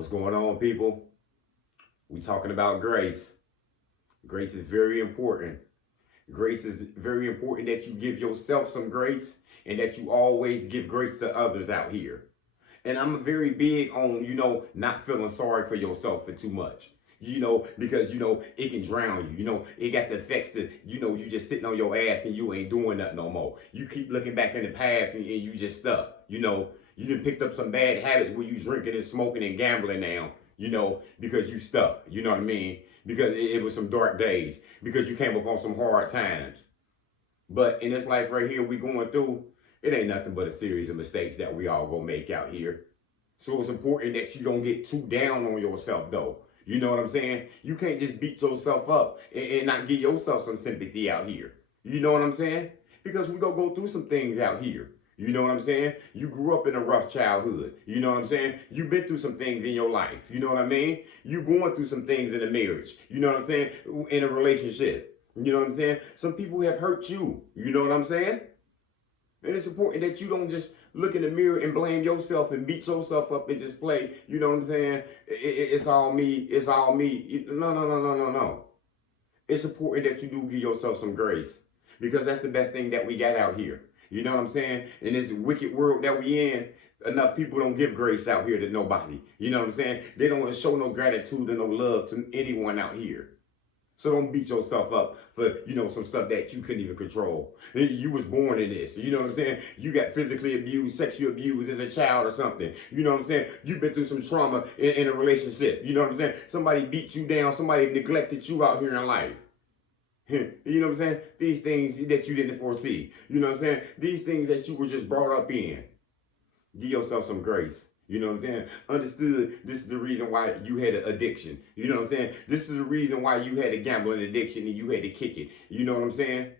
What's going on, people? We talking about grace. Grace is very important. Grace is very important that you give yourself some grace and that you always give grace to others out here. And I'm very big on, not feeling sorry for yourself for too much. Because it can drown you. It got the effects that you just sitting on your ass and you ain't doing nothing no more. You keep looking back in the past and you just stuck. You done picked up some bad habits where you drinking and smoking and gambling now. Because you stuck. You know what I mean? Because it was some dark days. Because you came upon some hard times. But in this life right here we going through, it ain't nothing but a series of mistakes that we all gonna make out here. So it's important that you don't get too down on yourself though. You know what I'm saying? You can't just beat yourself up and not give yourself some sympathy out here. You know what I'm saying? Because we gonna go through some things out here. You know what I'm saying? You grew up in a rough childhood. You know what I'm saying? You've been through some things in your life. You know what I mean? You going through some things in a marriage. You know what I'm saying? In a relationship. You know what I'm saying? Some people have hurt you. You know what I'm saying? And it's important that you don't just look in the mirror and blame yourself and beat yourself up and just play, you know what I'm saying? It's all me, it's all me. No, no, no, no, no, no. It's important that you do give yourself some grace because that's the best thing that we got out here. You know what I'm saying? In this wicked world that we in, enough people don't give grace out here to nobody. You know what I'm saying? They don't want to show no gratitude or no love to anyone out here. So don't beat yourself up for, some stuff that you couldn't even control. You was born in this. You know what I'm saying? You got physically abused, sexually abused as a child or something. You know what I'm saying? You've been through some trauma in a relationship. You know what I'm saying? Somebody beat you down. Somebody neglected you out here in life. You know what I'm saying? These things that you didn't foresee. You know what I'm saying? These things that you were just brought up in. Give yourself some grace. You know what I'm saying? Understood this is the reason why you had an addiction. You know what I'm saying? This is the reason why you had a gambling addiction and you had to kick it. You know what I'm saying?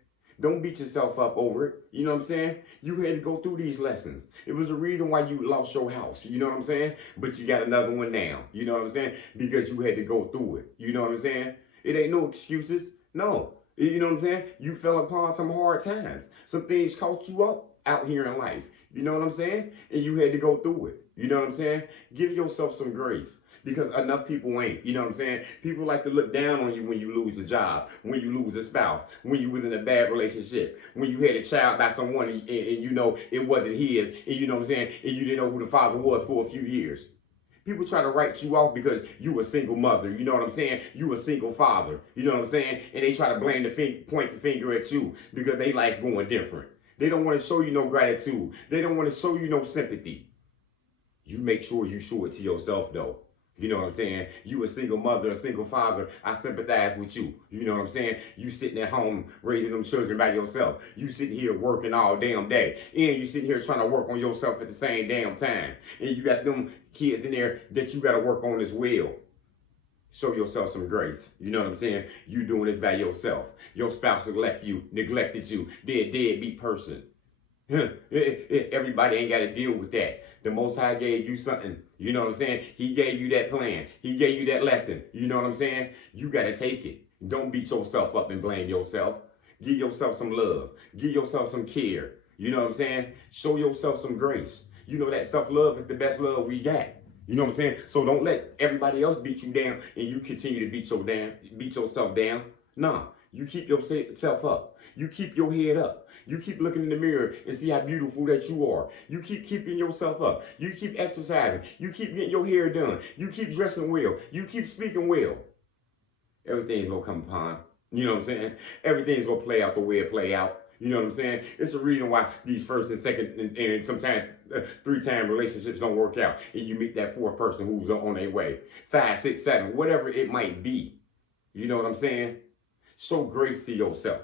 Don't beat yourself up over it. You know what I'm saying? You had to go through these lessons. It was a reason why you lost your house. You know what I'm saying? But you got another one now. You know what I'm saying? Because you had to go through it. You know what I'm saying? It ain't no excuses. No. You know what I'm saying? You fell upon some hard times. Some things caught you up out here in life. You know what I'm saying? And you had to go through it. You know what I'm saying? Give yourself some grace. Because enough people ain't. You know what I'm saying? People like to look down on you when you lose a job, when you lose a spouse, when you was in a bad relationship, when you had a child by someone and it wasn't his, and you know what I'm saying? And you didn't know who the father was for a few years. People try to write you off because you a single mother. You know what I'm saying? You a single father. You know what I'm saying? And they try to blame point the finger at you because they life going different. They don't want to show you no gratitude. They don't want to show you no sympathy. You make sure you show it to yourself though. You know what I'm saying? You a single mother, a single father, I sympathize with you. You know what I'm saying? You sitting at home raising them children by yourself. You sitting here working all damn day. And you sitting here trying to work on yourself at the same damn time. And you got them kids in there that you got to work on as well. Show yourself some grace. You know what I'm saying? You doing this by yourself. Your spouse has left you, neglected you, deadbeat person. Everybody ain't got to deal with that. The Most High gave you something. You know what I'm saying? He gave you that plan. He gave you that lesson. You know what I'm saying? You got to take it. Don't beat yourself up and blame yourself. Give yourself some love. Give yourself some care. You know what I'm saying? Show yourself some grace. You know that self-love is the best love we got. You know what I'm saying? So don't let everybody else beat you down and you continue to beat yourself down. Nah, you keep yourself up. You keep your head up. You keep looking in the mirror and see how beautiful that you are. You keep keeping yourself up. You keep exercising. You keep getting your hair done. You keep dressing well. You keep speaking well. Everything's going to come upon. You know what I'm saying? Everything's going to play out the way it play out. You know what I'm saying? It's a reason why these first and second and sometimes three-time relationships don't work out. And you meet that fourth person who's on their way. 5, 6, 7, whatever it might be. You know what I'm saying? Show grace to yourself.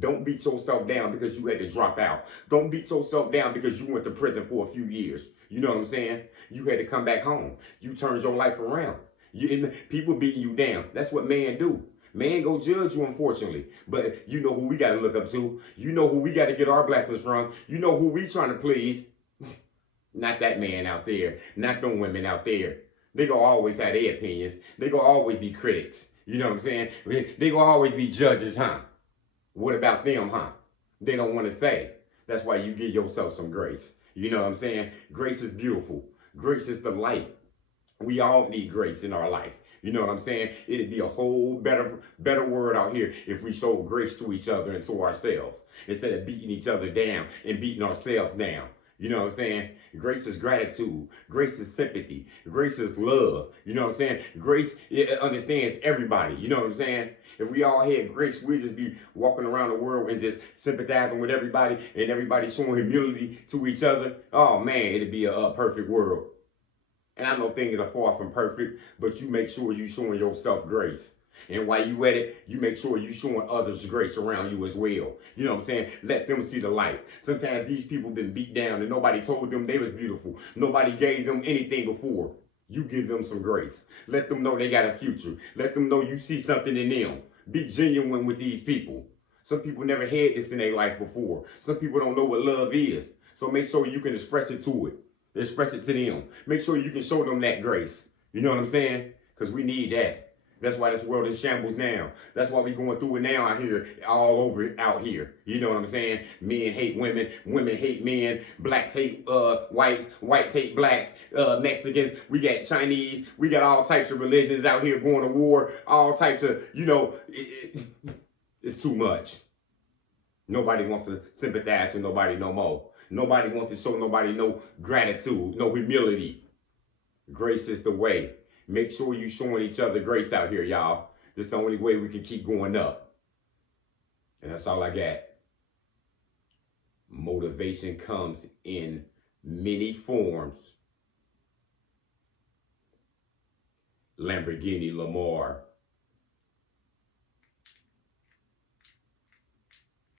Don't beat yourself down because you had to drop out. Don't beat yourself down because you went to prison for a few years. You know what I'm saying? You had to come back home. You turned your life around. People beating you down. That's what man do. Man go judge you, unfortunately. But you know who we got to look up to. You know who we got to get our blessings from. You know who we trying to please. Not that man out there. Not them women out there. They gonna always have their opinions. They gonna always be critics. You know what I'm saying? They gonna always be judges, huh? What about them, huh? They don't want to say. That's why you give yourself some grace. You know what I'm saying? Grace is beautiful. Grace is the light. We all need grace in our life. You know what I'm saying? It'd be a whole better word out here if we showed grace to each other and to ourselves instead of beating each other down and beating ourselves down. You know what I'm saying? Grace is gratitude. Grace is sympathy. Grace is love. You know what I'm saying? Grace, it understands everybody. You know what I'm saying? If we all had grace, we'd just be walking around the world and just sympathizing with everybody and everybody showing humility to each other. Oh man, it'd be a perfect world. And I know things are far from perfect, but you make sure you showing yourself grace. And while you at it, you make sure you showing others grace around you as well. You know what I'm saying? Let them see the light. Sometimes these people been beat down and nobody told them they was beautiful. Nobody gave them anything before. You give them some grace. Let them know they got a future. Let them know you see something in them. Be genuine with these people. Some people never had this in their life before. Some people don't know what love is. So make sure you can express it to it. Express it to them. Make sure you can show them that grace. You know what I'm saying? Because we need that. That's why this world is shambles now. That's why we're going through it now out here, all over out here. You know what I'm saying? Men hate women, women hate men, blacks hate whites, whites hate blacks, Mexicans, we got Chinese, we got all types of religions out here going to war, all types of, you know, it's too much. Nobody wants to sympathize with nobody no more. Nobody wants to show nobody no gratitude, no humility. Grace is the way. Make sure you showing each other grace out here, y'all. This is the only way we can keep going up. And that's all I got. Motivation comes in many forms. Lamborghini Lamar.